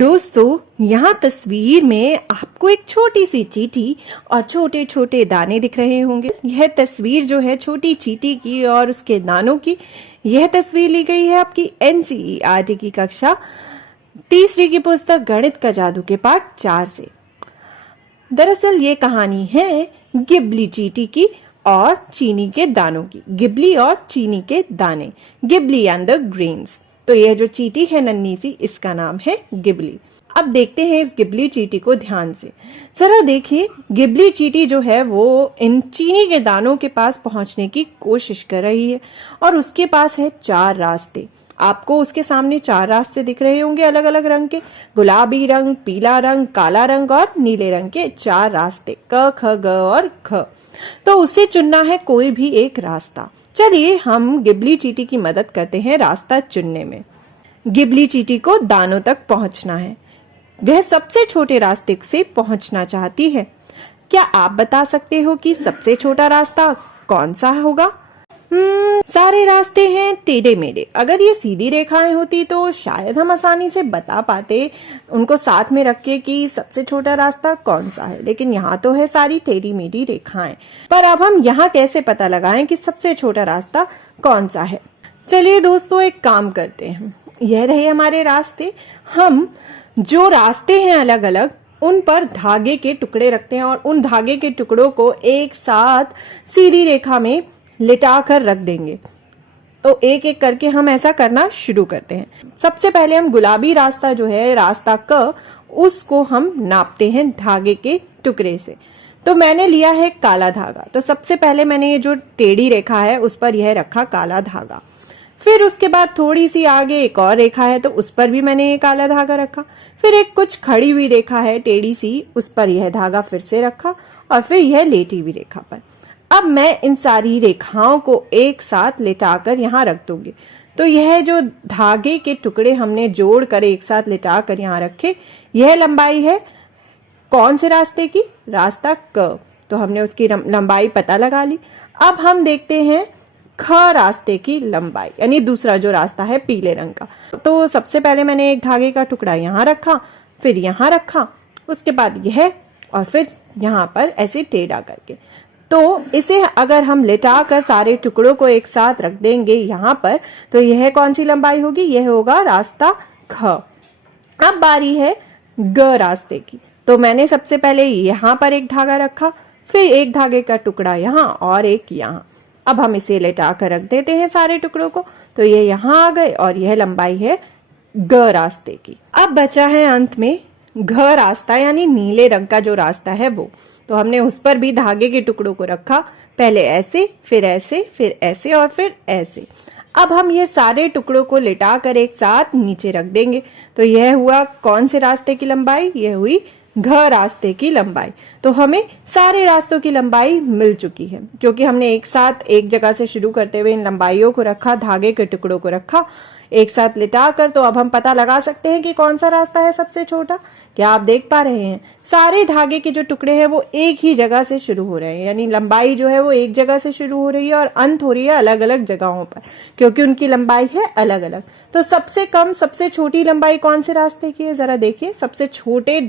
दोस्तों, यहाँ तस्वीर में आपको एक छोटी सी चींटी और छोटे छोटे दाने दिख रहे होंगे। यह तस्वीर जो है छोटी चींटी की और उसके दानों की, यह तस्वीर ली गई है आपकी एनसीईआरटी की कक्षा तीसरी की पुस्तक गणित का जादू के पाठ 4 से। दरअसल ये कहानी है गिबली चींटी की और चीनी के दानों की। गिबली और चीनी के दाने, गिबली एंड द ग्रेन्स। तो यह जो चींटी है नन्ही सी, इसका नाम है गिबली। अब देखते हैं इस गिबली चींटी को ध्यान से। जरा देखिए, गिबली चींटी जो है वो इन चीनी के दानों के पास पहुंचने की कोशिश कर रही है और उसके पास है 4 रास्ते। आपको उसके सामने 4 रास्ते दिख रहे होंगे अलग अलग रंग के, गुलाबी रंग, पीला रंग, काला रंग और नीले रंग के 4 रास्ते, क ख ग और ख। तो उसे चुनना है कोई भी एक रास्ता। चलिए हम गिबली चींटी की मदद करते हैं रास्ता चुनने में। गिबली चींटी को दानों तक पहुंचना है। वह सबसे छोटे रास्ते से पहुंचना चाहती है। क्या आप बता सकते हो कि सबसे छोटा रास्ता कौन सा होगा? सारे रास्ते हैं टेढ़े मेढ़े। अगर ये सीधी रेखाएं होती तो शायद हम आसानी से बता पाते उनको साथ में रख के कि सबसे छोटा रास्ता कौन सा है, लेकिन यहाँ तो है सारी टेढ़ी मेढ़ी रेखाएं। पर अब हम यहाँ कैसे पता लगाएं कि सबसे छोटा रास्ता कौन सा है? चलिए दोस्तों, एक काम करते हैं। यह रहे हमारे रास्ते। हम जो रास्ते हैं अलग अलग, उन पर धागे के टुकड़े रखते हैं और उन धागे के टुकड़ों को एक साथ सीधी रेखा में लिटा कर रख देंगे। तो एक एक करके हम ऐसा करना शुरू करते हैं। सबसे पहले हम गुलाबी रास्ता जो है, रास्ता क, उसको हम नापते हैं धागे के टुकड़े से। तो मैंने लिया है काला धागा। तो सबसे पहले मैंने ये जो टेढ़ी रेखा है उस पर यह रखा काला धागा। फिर उसके बाद थोड़ी सी आगे एक और रेखा है, तो उस पर भी मैंने ये काला धागा रखा। फिर एक कुछ खड़ी हुई रेखा है टेढ़ी सी, उस पर यह धागा फिर से रखा और फिर यह लेटी हुई रेखा पर। अब मैं इन सारी रेखाओं को एक साथ लिटाकर यहाँ रख दूंगी। तो यह जो धागे के टुकड़े हमने जोड़कर एक साथ लिटाकर यहाँ रखे, यह लंबाई है कौन से रास्ते की? रास्ता क। तो हमने उसकी लंबाई पता लगा ली। अब हम देखते हैं ख रास्ते की लंबाई, यानी दूसरा जो रास्ता है पीले रंग का। तो सबसे पहले मैंने एक धागे का टुकड़ा यहाँ रखा, फिर यहाँ रखा, उसके बाद यह, और फिर यहाँ पर ऐसे टेढ़ा करके। तो इसे अगर हम लिटा कर सारे टुकड़ों को एक साथ रख देंगे यहाँ पर, तो यह कौन सी लंबाई होगी? यह होगा रास्ता ख। अब बारी है ग रास्ते की। तो मैंने सबसे पहले यहाँ पर एक धागा रखा, फिर एक धागे का टुकड़ा यहाँ और एक यहाँ। अब हम इसे लिटा कर रख देते हैं सारे टुकड़ों को। तो ये यहाँ आ गए और यह लंबाई है ग रास्ते की। अब बचा है अंत में घ रास्ता, यानी नीले रंग का जो रास्ता है वो। तो हमने उस पर भी धागे के टुकड़ों को रखा, पहले ऐसे, फिर ऐसे, फिर ऐसे और फिर ऐसे। अब हम ये सारे टुकड़ों को लिटा कर एक साथ नीचे रख देंगे। तो यह हुआ कौन से रास्ते की लंबाई? यह हुई घ रास्ते की लंबाई। तो हमें सारे रास्तों की लंबाई मिल चुकी है, क्योंकि हमने एक साथ एक जगह से शुरू करते हुए इन लंबाइयों को रखा, धागे के टुकड़ों को रखा एक साथ लिटा कर। तो अब हम पता लगा सकते हैं कि कौन सा रास्ता है सबसे छोटा। क्या आप देख पा रहे हैं? सारे धागे के जो टुकड़े हैं वो एक ही जगह से शुरू हो रहे हैं, यानी लंबाई जो है वो एक जगह से शुरू हो रही है और अंत हो रही है अलग अलग जगहों पर, क्योंकि उनकी लंबाई है अलग अलग। तो सबसे कम, सबसे छोटी लंबाई कौन से रास्ते की है? जरा देखिए, सबसे छोटे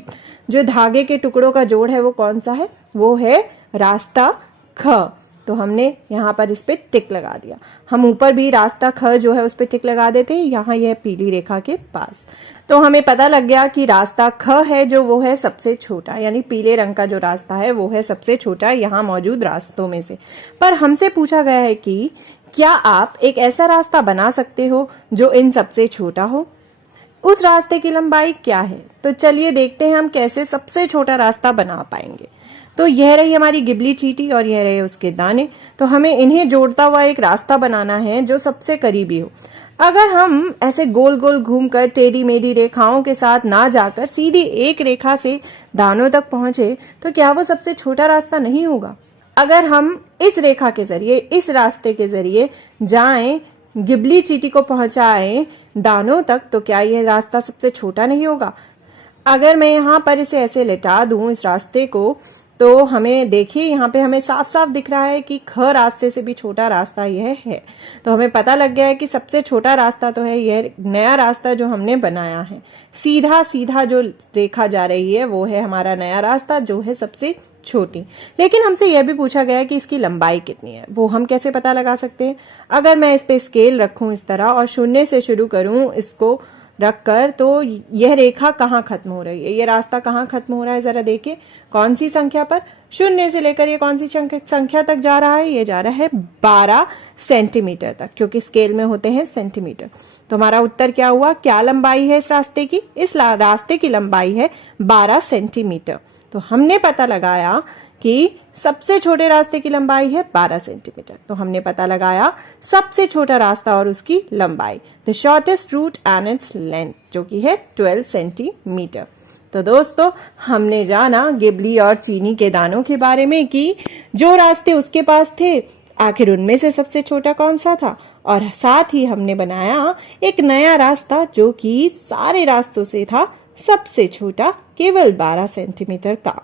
जो धागे के टुकड़ों का जोड़ है वो कौन सा है? वो है रास्ता ख। तो हमने यहाँ पर इस पे टिक लगा दिया। हम ऊपर भी रास्ता ख जो है उस पे टिक लगा देते हैं, यहाँ यह पीली रेखा के पास। तो हमें पता लग गया कि रास्ता ख है जो वो है सबसे छोटा, यानी पीले रंग का जो रास्ता है वो है सबसे छोटा यहाँ मौजूद रास्तों में से। पर हमसे पूछा गया है कि क्या आप एक ऐसा रास्ता बना सकते हो जो इन सबसे छोटा हो? उस रास्ते की लंबाई क्या है? तो चलिए देखते हैं हम कैसे सबसे छोटा रास्ता बना पाएंगे। तो यह रही हमारी गिबली चींटी और यह रहे उसके दाने। तो हमें इन्हें जोड़ता हुआ एक रास्ता बनाना है जो सबसे करीबी हो। अगर हम ऐसे गोल गोल घूमकर टेढ़ी मेढ़ी रेखाओं के साथ ना जाकर सीधी एक रेखा से दानों तक पहुंचे, तो क्या वो सबसे छोटा रास्ता नहीं होगा? अगर हम इस रेखा के जरिए, इस रास्ते के जरिए जाएं, गिबली चींटी को पहुंचाएं दानों तक, तो क्या यह रास्ता सबसे छोटा नहीं होगा? अगर मैं यहाँ पर इसे ऐसे लिटा दूं इस रास्ते को, तो हमें देखिए यहाँ पे हमें साफ साफ दिख रहा है कि ख रास्ते से भी छोटा रास्ता यह है। तो हमें पता लग गया है कि सबसे छोटा रास्ता तो है यह नया रास्ता जो हमने बनाया है। सीधा सीधा जो रेखा जा रही है वो है हमारा नया रास्ता जो है सबसे छोटी। लेकिन हमसे यह भी पूछा गया है कि इसकी लंबाई कितनी है। वो हम कैसे पता लगा सकते हैं? अगर मैं इस पे स्केल रखूं इस तरह और शून्य से शुरू करूं इसको रखकर, तो यह रेखा कहाँ खत्म हो रही है, ये रास्ता कहाँ खत्म हो रहा है, जरा देखिए कौन सी संख्या पर? शून्य से लेकर ये कौन सी संख्या तक जा रहा है? ये जा रहा है 12 सेंटीमीटर तक, क्योंकि स्केल में होते हैं सेंटीमीटर। तो हमारा उत्तर क्या हुआ? क्या लंबाई है इस रास्ते की? इस रास्ते की लंबाई है 12 सेंटीमीटर। तो हमने पता लगाया कि सबसे छोटे रास्ते की लंबाई है 12 सेंटीमीटर। तो हमने पता लगाया सबसे छोटा रास्ता और उसकी लंबाई, the shortest route and its length, जो कि है 12 सेंटीमीटर। तो दोस्तों हमने जाना गिबली और चीनी के दानों के बारे में कि जो रास्ते उसके पास थे आखिर उनमें से सबसे छोटा कौन सा था, और साथ ही हमने बनाया एक नया रास्ता जो कि सारे रास्तों से था सबसे छोटा, केवल 12 सेंटीमीटर का।